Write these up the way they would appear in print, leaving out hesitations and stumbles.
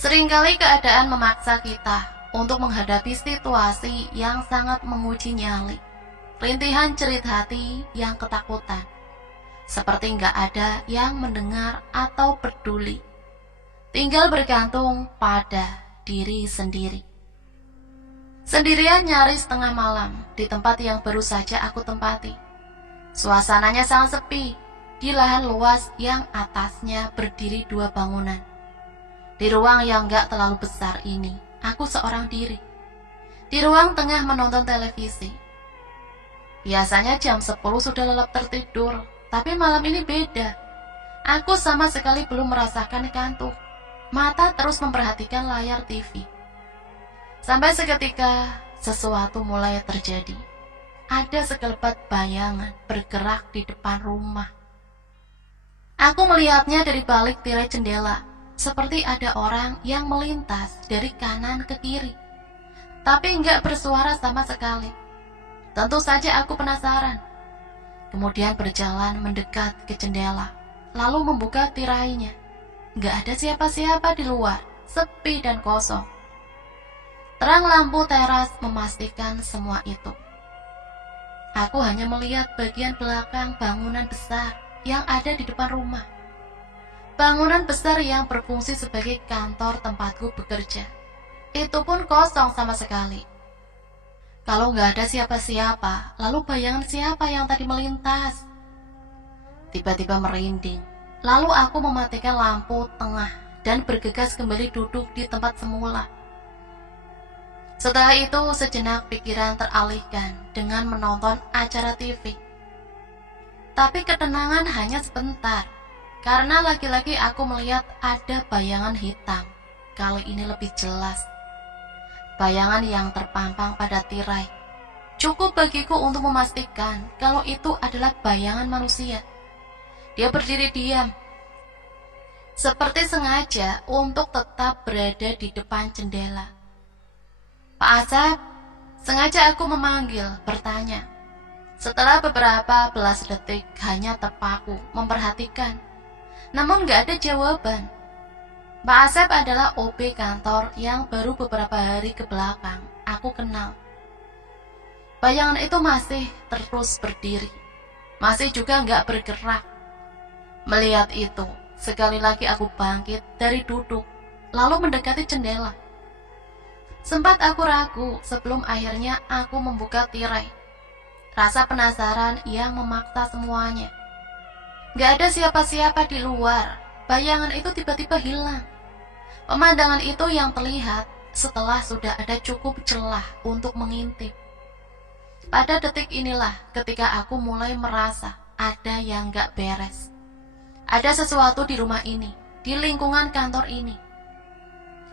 Seringkali keadaan memaksa kita untuk menghadapi situasi yang sangat menguji nyali. Rintihan cerit hati yang ketakutan, seperti nggak ada yang mendengar atau peduli. Tinggal bergantung pada diri sendiri. Sendirian nyaris tengah malam di tempat yang baru saja aku tempati. Suasananya sangat sepi di lahan luas yang atasnya berdiri dua bangunan. Di ruang yang gak terlalu besar ini, aku seorang diri. Di ruang tengah menonton televisi. Biasanya jam 10 sudah lelap tertidur, tapi malam ini beda. Aku sama sekali belum merasakan kantuk. Mata terus memperhatikan layar TV. Sampai seketika, sesuatu mulai terjadi. Ada sekelebat bayangan bergerak di depan rumah. Aku melihatnya dari balik tirai jendela. Seperti ada orang yang melintas dari kanan ke kiri, tapi enggak bersuara sama sekali. Tentu saja aku penasaran. Kemudian berjalan mendekat ke jendela, lalu membuka tirainya. Enggak ada siapa-siapa di luar, sepi dan kosong. Terang lampu teras memastikan semua itu. Aku hanya melihat bagian belakang bangunan besar yang ada di depan rumah. Bangunan besar yang berfungsi sebagai kantor tempatku bekerja. Itu pun kosong sama sekali. Kalau nggak ada siapa-siapa, lalu bayangan siapa yang tadi melintas? Tiba-tiba merinding. Lalu aku mematikan lampu tengah dan bergegas kembali duduk di tempat semula. Setelah itu sejenak pikiran teralihkan dengan menonton acara TV. Tapi ketenangan hanya sebentar. Karena lagi-lagi aku melihat ada bayangan hitam. Kali ini lebih jelas. Bayangan yang terpampang pada tirai. Cukup bagiku untuk memastikan kalau itu adalah bayangan manusia. Dia berdiri diam. Seperti sengaja untuk tetap berada di depan jendela. Pak Asep, sengaja aku memanggil, bertanya. Setelah beberapa belas detik hanya terpaku memperhatikan. Namun gak ada jawaban. Pak Asep adalah OB kantor yang baru beberapa hari ke belakang aku kenal. Bayangan itu masih terus berdiri, masih juga gak bergerak. Melihat itu, sekali lagi aku bangkit dari duduk, lalu mendekati jendela. Sempat aku ragu sebelum akhirnya aku membuka tirai. Rasa penasaran yang memaksa semuanya. Gak ada siapa-siapa di luar. Bayangan itu tiba-tiba hilang. Pemandangan itu yang terlihat setelah sudah ada cukup celah untuk mengintip. Pada detik inilah ketika aku mulai merasa ada yang gak beres. Ada sesuatu di rumah ini, di lingkungan kantor ini.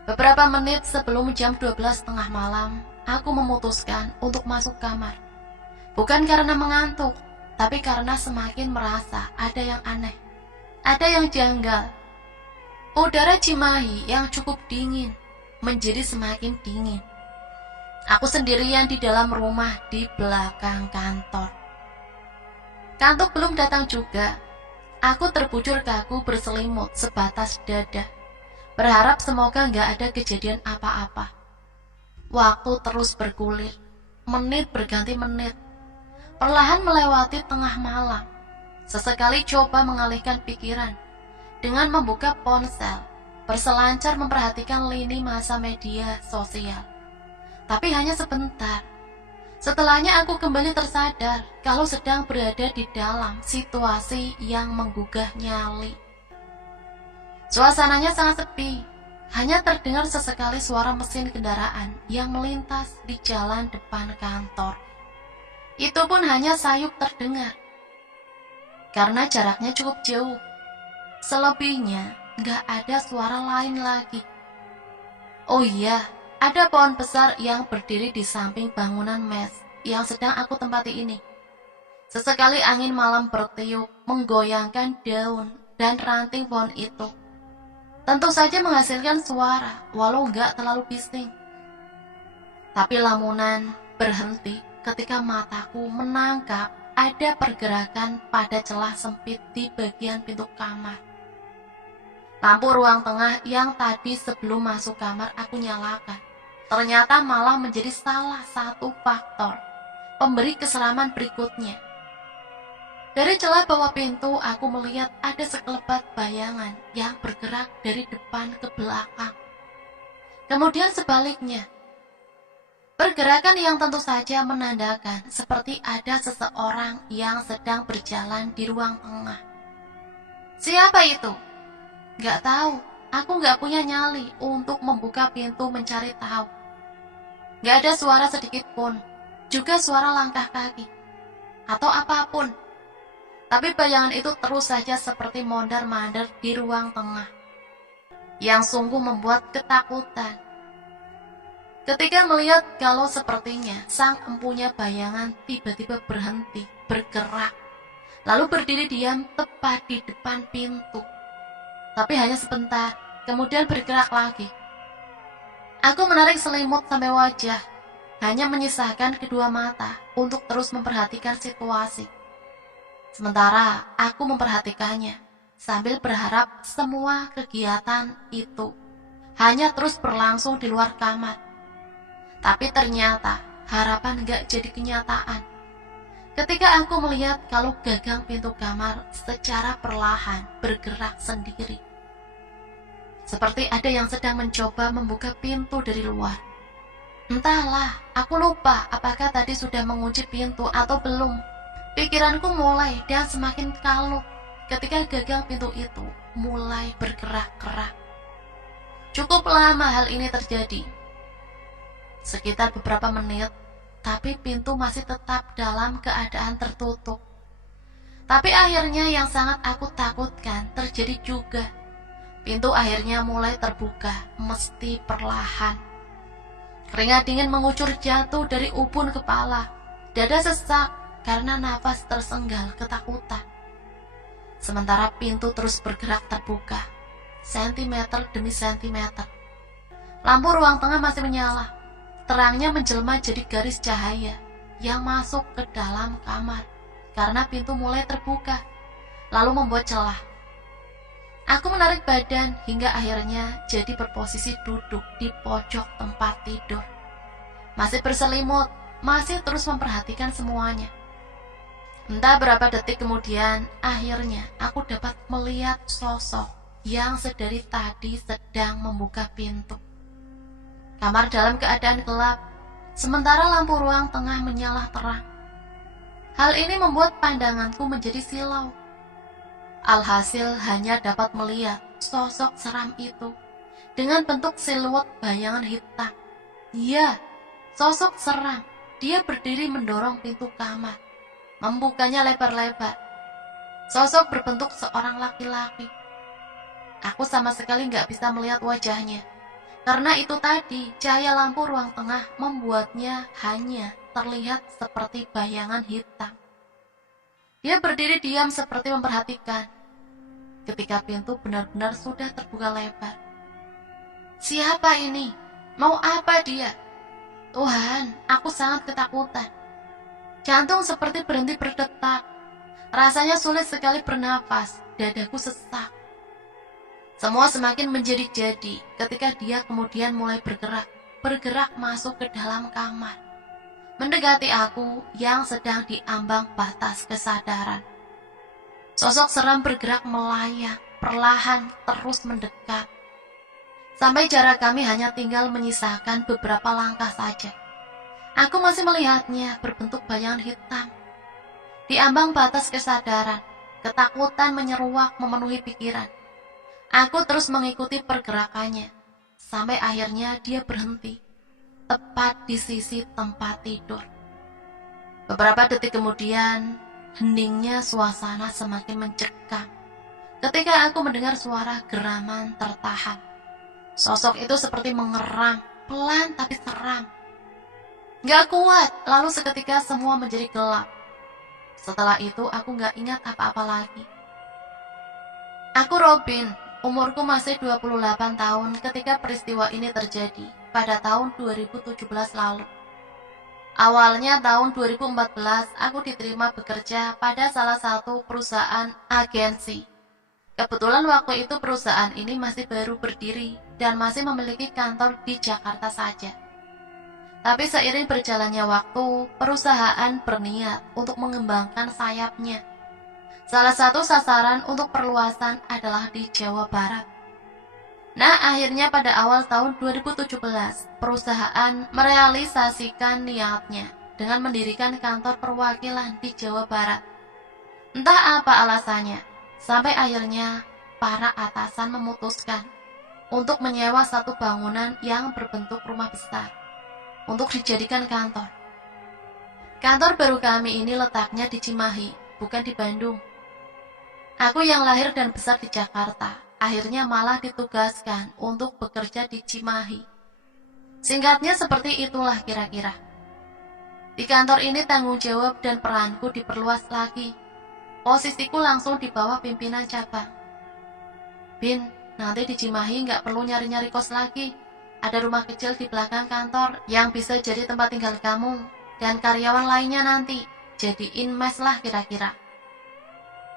Beberapa menit sebelum jam 12:30 malam, aku memutuskan untuk masuk kamar. Bukan karena mengantuk, tapi karena semakin merasa ada yang aneh, ada yang janggal. Udara Cimahi yang cukup dingin menjadi semakin dingin. Aku sendirian di dalam rumah di belakang kantor. Kantuk belum datang juga. Aku terbujur kaku berselimut sebatas dada, berharap semoga gak ada kejadian apa-apa. Waktu terus bergulir, menit berganti menit. Perlahan melewati tengah malam. Sesekali coba mengalihkan pikiran dengan membuka ponsel, berselancar memperhatikan lini masa media sosial. Tapi hanya sebentar. Setelahnya aku kembali tersadar kalau sedang berada di dalam situasi yang menggugah nyali. Suasananya sangat sepi. Hanya terdengar sesekali suara mesin kendaraan yang melintas di jalan depan kantor. Itu pun hanya sayup terdengar, karena jaraknya cukup jauh. Selebihnya gak ada suara lain lagi. Oh iya, ada pohon besar yang berdiri di samping bangunan mes yang sedang aku tempati ini. Sesekali angin malam bertiup menggoyangkan daun dan ranting pohon itu. Tentu saja menghasilkan suara, walau gak terlalu bising. Tapi lamunan berhenti ketika mataku menangkap ada pergerakan pada celah sempit di bagian pintu kamar. Lampu ruang tengah yang tadi sebelum masuk kamar aku nyalakan, ternyata malah menjadi salah satu faktor pemberi keseraman berikutnya. Dari celah bawah pintu, aku melihat ada sekelebat bayangan yang bergerak dari depan ke belakang. Kemudian sebaliknya, pergerakan yang tentu saja menandakan seperti ada seseorang yang sedang berjalan di ruang tengah. Siapa itu? Gak tahu, aku gak punya nyali untuk membuka pintu mencari tahu. Gak ada suara sedikit pun, juga suara langkah kaki, atau apapun. Tapi bayangan itu terus saja seperti mondar-mandir di ruang tengah, yang sungguh membuat ketakutan. Ketika melihat kalau sepertinya sang empunya bayangan tiba-tiba berhenti, bergerak, lalu berdiri diam tepat di depan pintu. Tapi hanya sebentar, kemudian bergerak lagi. Aku menarik selimut sampai wajah, hanya menyisakan kedua mata untuk terus memperhatikan situasi. Sementara aku memperhatikannya, sambil berharap semua kegiatan itu hanya terus berlangsung di luar kamar. Tapi ternyata harapan gak jadi kenyataan. Ketika aku melihat kalau gagang pintu kamar secara perlahan bergerak sendiri. Seperti ada yang sedang mencoba membuka pintu dari luar. Entahlah, aku lupa apakah tadi sudah mengunci pintu atau belum. Pikiranku mulai dan semakin kalut ketika gagang pintu itu mulai bergerak-gerak. Cukup lama hal ini terjadi, sekitar beberapa menit, tapi pintu masih tetap dalam keadaan tertutup. Tapi akhirnya yang sangat aku takutkan terjadi juga. Pintu akhirnya mulai terbuka, mesti perlahan. Keringat dingin mengucur jatuh dari ubun kepala, dada sesak karena nafas tersenggal ketakutan. Sementara pintu terus bergerak terbuka, sentimeter demi sentimeter. Lampu ruang tengah masih menyala, terangnya menjelma jadi garis cahaya yang masuk ke dalam kamar karena pintu mulai terbuka, lalu membuat celah. Aku menarik badan hingga akhirnya jadi berposisi duduk di pojok tempat tidur. Masih berselimut, masih terus memperhatikan semuanya. Entah berapa detik kemudian, akhirnya aku dapat melihat sosok yang sedari tadi sedang membuka pintu. Kamar dalam keadaan gelap, sementara lampu ruang tengah menyala terang. Hal ini membuat pandanganku menjadi silau. Alhasil hanya dapat melihat sosok seram itu dengan bentuk siluet bayangan hitam. Ya, sosok seram. Dia berdiri mendorong pintu kamar, membukanya lebar-lebar. Sosok berbentuk seorang laki-laki. Aku sama sekali gak bisa melihat wajahnya, karena itu tadi cahaya lampu ruang tengah membuatnya hanya terlihat seperti bayangan hitam. Dia berdiri diam seperti memperhatikan, ketika pintu benar-benar sudah terbuka lebar. Siapa ini? Mau apa dia? Tuhan, aku sangat ketakutan. Jantung seperti berhenti berdetak. Rasanya sulit sekali bernafas, dadaku sesak. Semua semakin menjadi-jadi ketika dia kemudian mulai bergerak masuk ke dalam kamar, mendekati aku yang sedang diambang batas kesadaran. Sosok seram bergerak melayang, perlahan terus mendekat, sampai jarak kami hanya tinggal menyisakan beberapa langkah saja. Aku masih melihatnya berbentuk bayangan hitam. Di ambang batas kesadaran, ketakutan menyeruak memenuhi pikiran. Aku terus mengikuti pergerakannya, sampai akhirnya dia berhenti, tepat di sisi tempat tidur. Beberapa detik kemudian, heningnya suasana semakin mencekam. Ketika aku mendengar suara geraman tertahan, sosok itu seperti mengeram, pelan tapi seram. Gak kuat, lalu seketika semua menjadi gelap. Setelah itu aku gak ingat apa-apa lagi. Aku Robin, umurku masih 28 tahun ketika peristiwa ini terjadi pada tahun 2017 lalu. Awalnya tahun 2014 aku diterima bekerja pada salah satu perusahaan agensi. Kebetulan waktu itu perusahaan ini masih baru berdiri dan masih memiliki kantor di Jakarta saja. Tapi seiring berjalannya waktu, perusahaan berniat untuk mengembangkan sayapnya. Salah satu sasaran untuk perluasan adalah di Jawa Barat. Nah, akhirnya pada awal tahun 2017, perusahaan merealisasikan niatnya dengan mendirikan kantor perwakilan di Jawa Barat. Entah apa alasannya, sampai akhirnya para atasan memutuskan untuk menyewa satu bangunan yang berbentuk rumah besar untuk dijadikan kantor. Kantor baru kami ini letaknya di Cimahi, bukan di Bandung. Aku yang lahir dan besar di Jakarta, akhirnya malah ditugaskan untuk bekerja di Cimahi. Singkatnya seperti itulah kira-kira. Di kantor ini tanggung jawab dan peranku diperluas lagi. Posisiku langsung di bawah pimpinan cabang. Bin, nanti di Cimahi nggak perlu nyari-nyari kos lagi. Ada rumah kecil di belakang kantor yang bisa jadi tempat tinggal kamu dan karyawan lainnya nanti. Jadiin mes lah kira-kira.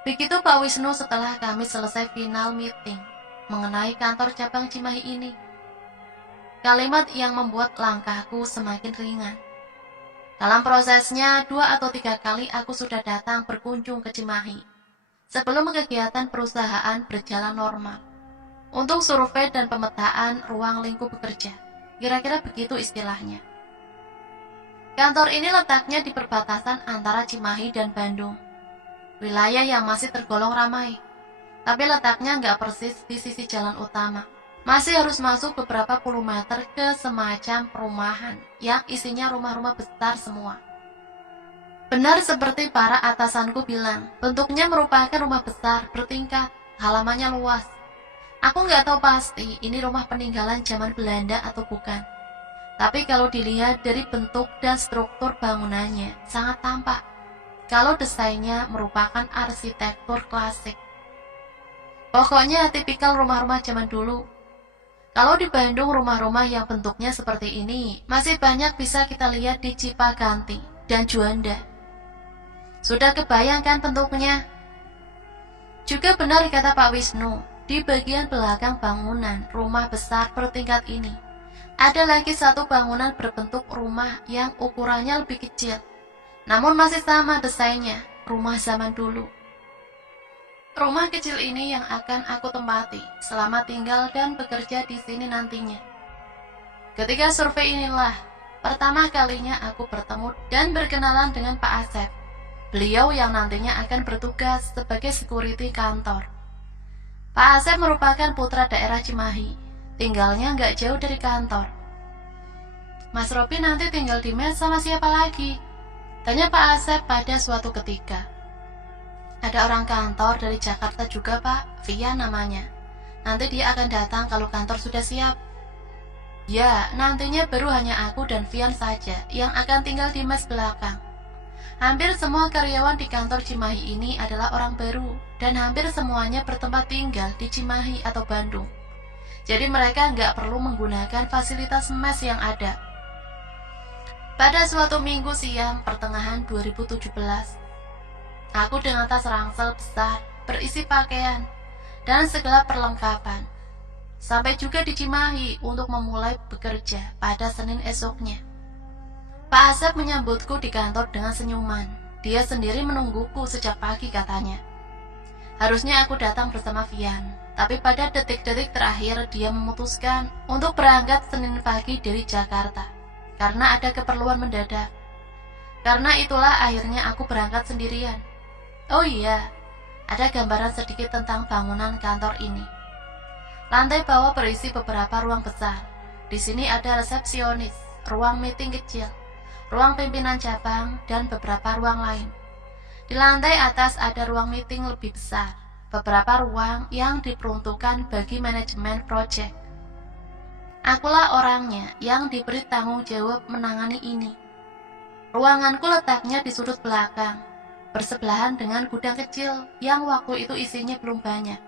Begitu Pak Wisnu setelah kami selesai final meeting mengenai kantor cabang Cimahi ini. Kalimat yang membuat langkahku semakin ringan. Dalam prosesnya, 2 atau 3 kali aku sudah datang berkunjung ke Cimahi sebelum kegiatan perusahaan berjalan normal untuk survei dan pemetaan ruang lingkup bekerja. Kira-kira begitu istilahnya. Kantor ini letaknya di perbatasan antara Cimahi dan Bandung, wilayah yang masih tergolong ramai, tapi letaknya nggak persis di sisi jalan utama. Masih harus masuk beberapa puluh meter ke semacam perumahan yang isinya rumah-rumah besar semua. Benar seperti para atasanku bilang, bentuknya merupakan rumah besar bertingkat, halamannya luas. Aku nggak tahu pasti ini rumah peninggalan zaman Belanda atau bukan. Tapi kalau dilihat dari bentuk dan struktur bangunannya, sangat tampak kalau desainnya merupakan arsitektur klasik. Pokoknya tipikal rumah-rumah zaman dulu. Kalau di Bandung rumah-rumah yang bentuknya seperti ini masih banyak bisa kita lihat di Cipaganti dan Juanda. Sudah kebayangkan bentuknya? Juga benar kata Pak Wisnu, di bagian belakang bangunan rumah besar bertingkat ini ada lagi satu bangunan berbentuk rumah yang ukurannya lebih kecil, namun masih sama desainnya, rumah zaman dulu. Rumah kecil ini yang akan aku tempati selama tinggal dan bekerja di sini nantinya. Ketika survei inilah pertama kalinya aku bertemu dan berkenalan dengan Pak Asep. Beliau yang nantinya akan bertugas sebagai security kantor. Pak Asep merupakan putra daerah Cimahi, tinggalnya nggak jauh dari kantor. Mas Robi nanti tinggal di mes sama siapa lagi? Tanya Pak Asep pada suatu ketika. Ada orang kantor dari Jakarta juga Pak, Vian namanya. Nanti dia akan datang kalau kantor sudah siap. Ya, nantinya baru hanya aku dan Vian saja yang akan tinggal di mes belakang. Hampir semua karyawan di kantor Cimahi ini adalah orang baru, dan hampir semuanya bertempat tinggal di Cimahi atau Bandung. Jadi mereka nggak perlu menggunakan fasilitas mes yang ada. Pada suatu minggu siang pertengahan 2017, aku dengan tas ransel besar berisi pakaian dan segala perlengkapan sampai juga di Cimahi untuk memulai bekerja pada Senin esoknya. Pak Asep menyambutku di kantor dengan senyuman. Dia sendiri menungguku sejak pagi katanya. Harusnya aku datang bersama Vian, tapi pada detik-detik terakhir dia memutuskan untuk berangkat Senin pagi dari Jakarta karena ada keperluan mendadak. Karena itulah akhirnya aku berangkat sendirian. Oh iya, ada gambaran sedikit tentang bangunan kantor ini. Lantai bawah berisi beberapa ruang besar. Di sini ada resepsionis, ruang meeting kecil, ruang pimpinan cabang, dan beberapa ruang lain. Di lantai atas ada ruang meeting lebih besar, beberapa ruang yang diperuntukkan bagi manajemen proyek. Akulah orangnya yang diberi tanggung jawab menangani ini. Ruanganku letaknya di sudut belakang, bersebelahan dengan gudang kecil yang waktu itu isinya belum banyak.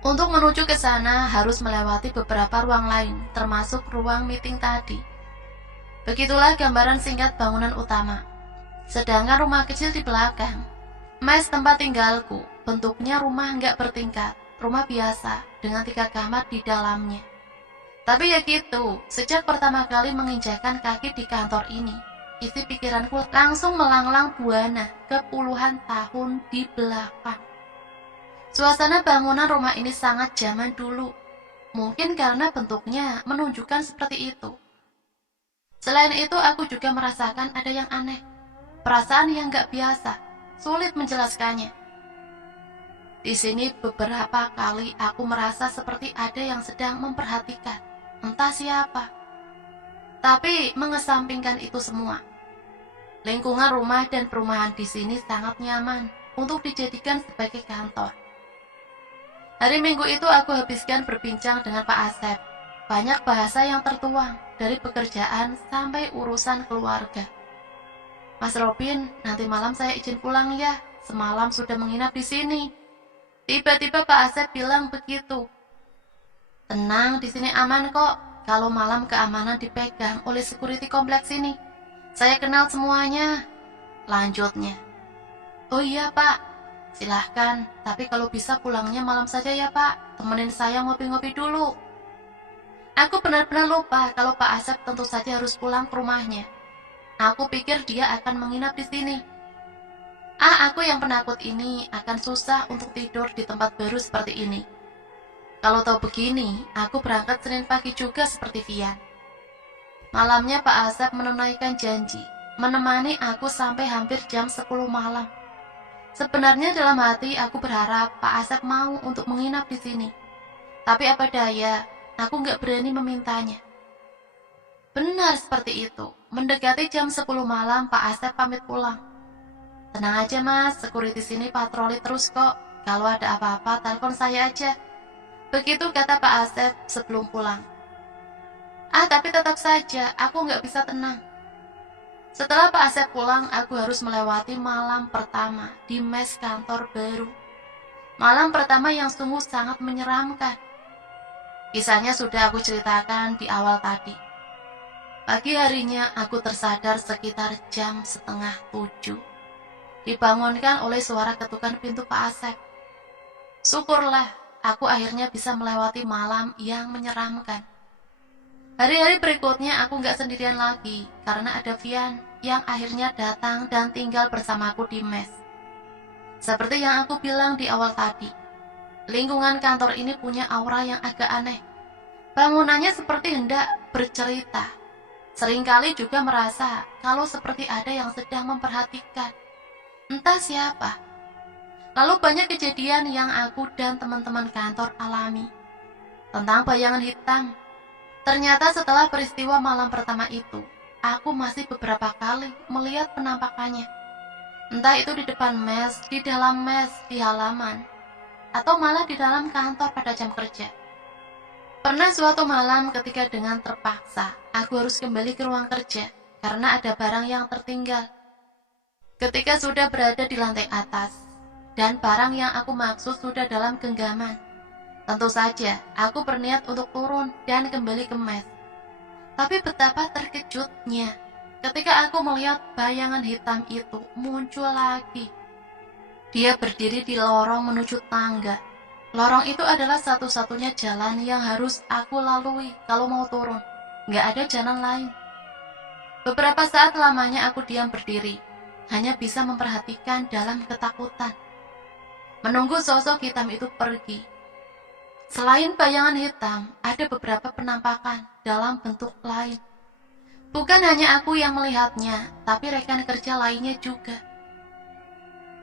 Untuk menuju ke sana harus melewati beberapa ruang lain, termasuk ruang meeting tadi. Begitulah gambaran singkat bangunan utama. Sedangkan rumah kecil di belakang, mes tempat tinggalku, bentuknya rumah nggak bertingkat, rumah biasa dengan 3 kamar di dalamnya. Tapi ya gitu, sejak pertama kali menginjakan kaki di kantor ini, isi pikiranku langsung melanglang buana ke puluhan tahun di belakang. Suasana bangunan rumah ini sangat zaman dulu, mungkin karena bentuknya menunjukkan seperti itu. Selain itu, aku juga merasakan ada yang aneh, perasaan yang gak biasa, sulit menjelaskannya. Di sini beberapa kali aku merasa seperti ada yang sedang memperhatikan, entah siapa. Tapi mengesampingkan itu semua, lingkungan rumah dan perumahan di sini sangat nyaman untuk dijadikan sebagai kantor. Hari Minggu itu aku habiskan berbincang dengan Pak Asep. Banyak bahasa yang tertuang, dari pekerjaan sampai urusan keluarga. Mas Robin, nanti malam saya izin pulang ya. Semalam sudah menginap di sini. Tiba-tiba Pak Asep bilang begitu. Tenang, di sini aman kok. Kalau malam keamanan dipegang oleh security kompleks ini. Saya kenal semuanya. Lanjutnya. Oh iya Pak, silahkan. Tapi kalau bisa pulangnya malam saja ya Pak. Temenin saya ngopi-ngopi dulu. Aku benar-benar lupa kalau Pak Asep tentu saja harus pulang ke rumahnya. Aku pikir dia akan menginap di sini. Aku yang penakut ini akan susah untuk tidur di tempat baru seperti ini. Kalau tahu begini, aku berangkat Senin pagi juga seperti Vian. Malamnya Pak Asep menunaikan janji, menemani aku sampai hampir jam 10 malam. Sebenarnya dalam hati aku berharap Pak Asep mau untuk menginap di sini. Tapi apa daya, aku gak berani memintanya. Benar seperti itu. Mendekati jam 10 malam, Pak Asep pamit pulang. Tenang aja mas, security sini patroli terus kok. Kalau ada apa-apa, telepon saya aja. Begitu kata Pak Asep sebelum pulang. Tapi tetap saja, aku gak bisa tenang. Setelah Pak Asep pulang, aku harus melewati malam pertama di mes kantor baru. Malam pertama yang sungguh sangat menyeramkan. Kisahnya sudah aku ceritakan di awal tadi. Pagi harinya aku tersadar sekitar jam 6:30. Dibangunkan oleh suara ketukan pintu Pak Asep. Syukurlah, aku akhirnya bisa melewati malam yang menyeramkan. Hari-hari berikutnya aku gak sendirian lagi, karena ada Vian yang akhirnya datang dan tinggal bersamaku di mes. Seperti yang aku bilang di awal tadi, lingkungan kantor ini punya aura yang agak aneh. Bangunannya seperti hendak bercerita. Seringkali juga merasa kalau seperti ada yang sedang memperhatikan. Entah siapa. Lalu banyak kejadian yang aku dan teman-teman kantor alami. Tentang bayangan hitam. Ternyata setelah peristiwa malam pertama itu, aku masih beberapa kali melihat penampakannya. Entah itu di depan mes, di dalam mes, di halaman, atau malah di dalam kantor pada jam kerja. Pernah suatu malam ketika dengan terpaksa, aku harus kembali ke ruang kerja karena ada barang yang tertinggal. Ketika sudah berada di lantai atas, dan barang yang aku maksud sudah dalam genggaman, tentu saja aku berniat untuk turun dan kembali ke mes. Tapi betapa terkejutnya ketika aku melihat bayangan hitam itu muncul lagi. Dia berdiri di lorong menuju tangga. Lorong itu adalah satu-satunya jalan yang harus aku lalui kalau mau turun. Nggak ada jalan lain. Beberapa saat lamanya aku diam berdiri, hanya bisa memperhatikan dalam ketakutan. Menunggu sosok hitam itu pergi. Selain bayangan hitam, ada beberapa penampakan dalam bentuk lain. Bukan hanya aku yang melihatnya, tapi rekan kerja lainnya juga.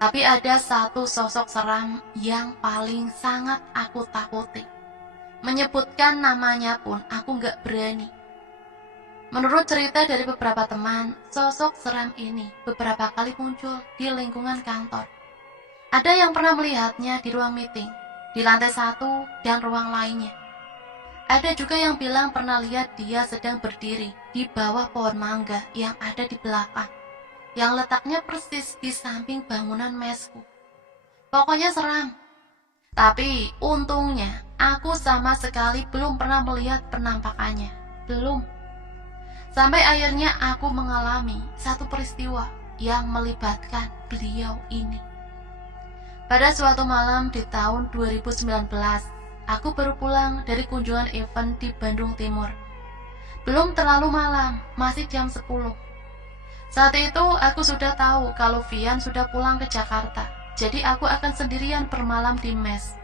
Tapi ada satu sosok seram yang paling sangat aku takuti. Menyebutkan namanya pun aku gak berani. Menurut cerita dari beberapa teman, sosok seram ini beberapa kali muncul di lingkungan kantor. Ada yang pernah melihatnya di ruang meeting, di lantai 1 dan ruang lainnya. Ada juga yang bilang pernah lihat dia sedang berdiri di bawah pohon mangga yang ada di belakang, yang letaknya persis di samping bangunan mesku. Pokoknya seram. Tapi untungnya aku sama sekali belum pernah melihat penampakannya. Belum. Sampai akhirnya aku mengalami satu peristiwa yang melibatkan beliau ini. Pada suatu malam di tahun 2019, aku baru pulang dari kunjungan event di Bandung Timur. Belum terlalu malam, masih jam 10. Saat itu aku sudah tahu kalau Vian sudah pulang ke Jakarta, jadi aku akan sendirian bermalam di mes.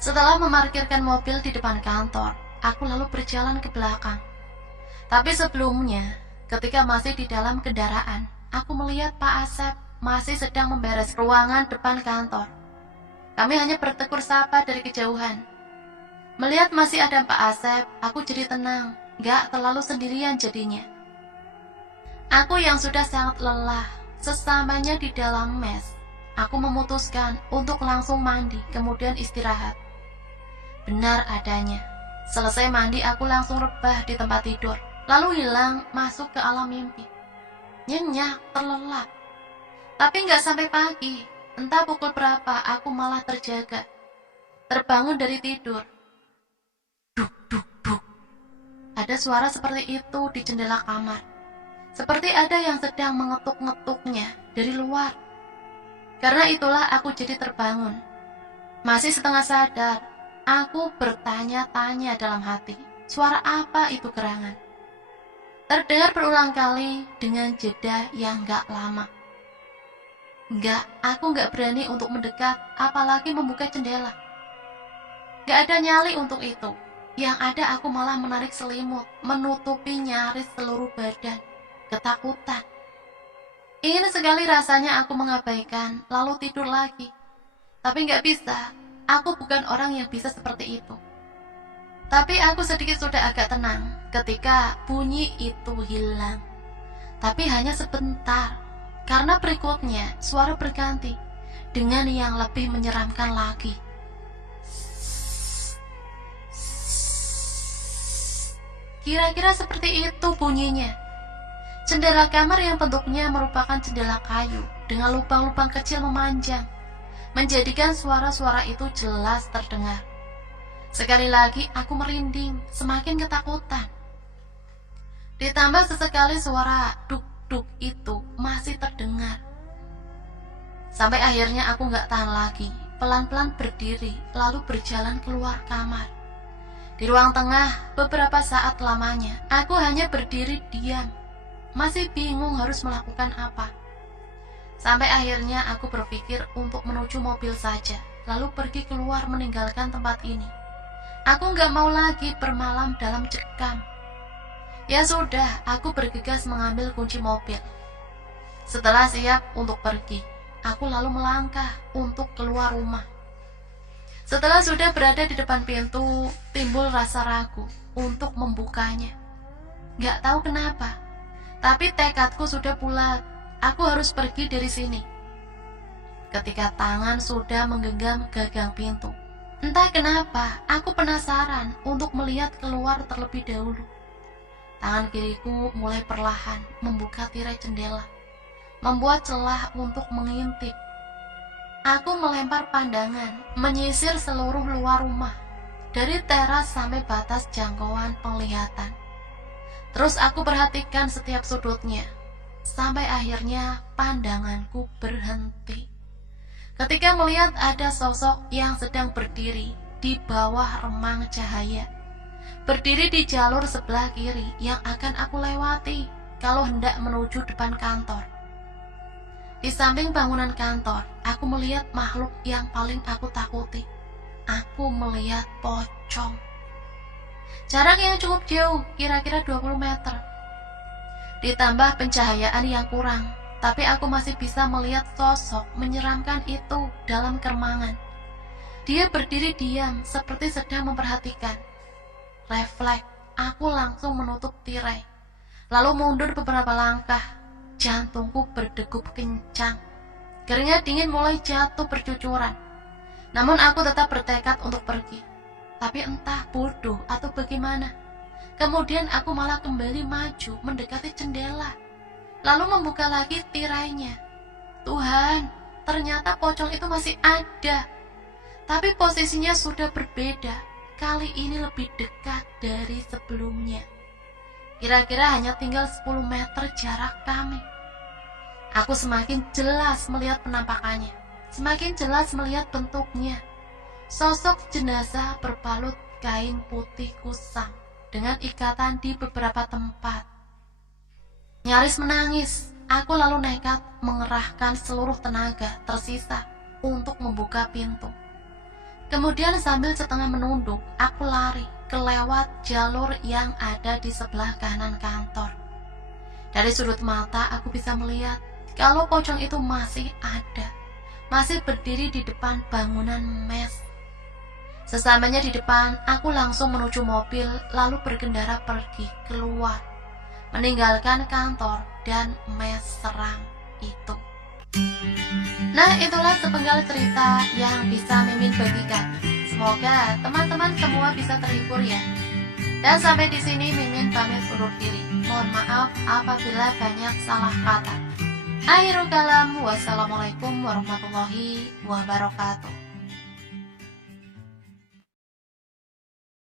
Setelah memarkirkan mobil di depan kantor, aku lalu berjalan ke belakang. Tapi sebelumnya, ketika masih di dalam kendaraan, aku melihat Pak Asep masih sedang memberes ruangan depan kantor. Kami hanya bertegur sapa dari kejauhan. Melihat masih ada Pak Asep, aku jadi tenang, gak terlalu sendirian jadinya. Aku yang sudah sangat lelah, sesamanya di dalam mes, aku memutuskan untuk langsung mandi, kemudian istirahat. Benar adanya, selesai mandi aku langsung rebah di tempat tidur, lalu hilang masuk ke alam mimpi. Nyenyak, terlelap. Tapi nggak sampai pagi, entah pukul berapa aku malah terjaga. Terbangun dari tidur. Duk, duk, duk. Ada suara seperti itu di jendela kamar. Seperti ada yang sedang mengetuk-ngetuknya dari luar. Karena itulah aku jadi terbangun. Masih setengah sadar, aku bertanya-tanya dalam hati, suara apa itu gerangan? Terdengar berulang kali dengan jeda yang nggak lama. Aku nggak berani untuk mendekat, apalagi membuka jendela. Nggak ada nyali untuk itu. Yang ada aku malah menarik selimut, menutupi nyaris seluruh badan. Ketakutan. Ingin sekali rasanya aku mengabaikan, lalu tidur lagi. Tapi nggak bisa, aku bukan orang yang bisa seperti itu. Tapi aku sedikit sudah agak tenang ketika bunyi itu hilang. Tapi hanya sebentar. Karena berikutnya suara berganti dengan yang lebih menyeramkan lagi. Kira-kira seperti itu bunyinya. Jendela kamar yang bentuknya merupakan jendela kayu dengan lubang-lubang kecil memanjang, menjadikan suara-suara itu jelas terdengar. Sekali lagi aku merinding, semakin ketakutan. Ditambah sesekali suara duk-duk itu masih terdengar. Sampai akhirnya aku gak tahan lagi, pelan-pelan berdiri lalu berjalan keluar kamar. Di ruang tengah beberapa saat lamanya, aku hanya berdiri diam, masih bingung harus melakukan apa. Sampai akhirnya aku berpikir untuk menuju mobil saja, lalu pergi keluar meninggalkan tempat ini. Aku gak mau lagi bermalam dalam cekam. Ya sudah, aku bergegas mengambil kunci mobil. Setelah siap untuk pergi, aku lalu melangkah untuk keluar rumah. Setelah sudah berada di depan pintu, timbul rasa ragu untuk membukanya. Gak tahu kenapa, tapi tekadku sudah bulat. Aku harus pergi dari sini. Ketika tangan sudah menggenggam gagang pintu, entah kenapa aku penasaran untuk melihat keluar terlebih dahulu. Tangan kiriku mulai perlahan membuka tirai jendela, membuat celah untuk mengintip. Aku melempar pandangan, menyisir seluruh luar rumah, dari teras sampai batas jangkauan penglihatan. Terus aku perhatikan setiap sudutnya, sampai akhirnya pandanganku berhenti. Ketika melihat ada sosok yang sedang berdiri di bawah remang cahaya, berdiri di jalur sebelah kiri yang akan aku lewati kalau hendak menuju depan kantor. Di samping bangunan kantor, aku melihat makhluk yang paling aku takuti. Aku melihat pocong. Jarak yang cukup jauh, kira-kira 20 meter. Ditambah pencahayaan yang kurang, tapi aku masih bisa melihat sosok menyeramkan itu dalam kermangan. Dia berdiri diam seperti sedang memperhatikan. Refleks, aku langsung menutup tirai, lalu mundur beberapa langkah. Jantungku berdegup kencang, keringat dingin mulai jatuh bercucuran. Namun aku tetap bertekad untuk pergi. Tapi entah bodoh atau bagaimana, kemudian aku malah kembali maju mendekati jendela, lalu membuka lagi tirainya. Tuhan, ternyata pocong itu masih ada, tapi posisinya sudah berbeda. Kali ini lebih dekat dari sebelumnya. Kira-kira hanya tinggal 10 meter jarak kami. Aku semakin jelas melihat penampakannya. semakin jelas melihat bentuknya. Sosok jenazah berbalut kain putih kusam dengan ikatan di beberapa tempat. Nyaris menangis, aku lalu nekat mengerahkan seluruh tenaga tersisa untuk membuka pintu. Kemudian sambil setengah menunduk, aku lari kelewat jalur yang ada di sebelah kanan kantor. Dari sudut mata aku bisa melihat kalau pocong itu masih ada, masih berdiri di depan bangunan mes. Sesampainya di depan, aku langsung menuju mobil lalu berkendara pergi keluar, meninggalkan kantor dan mes seram itu. Nah, itulah sepenggal cerita yang bisa Mimin bagikan. Semoga teman-teman semua bisa terhibur ya. Dan sampai di sini Mimin pamit undur diri. Mohon maaf apabila banyak salah kata. Akhirul kalam, wassalamualaikum warahmatullahi wabarakatuh.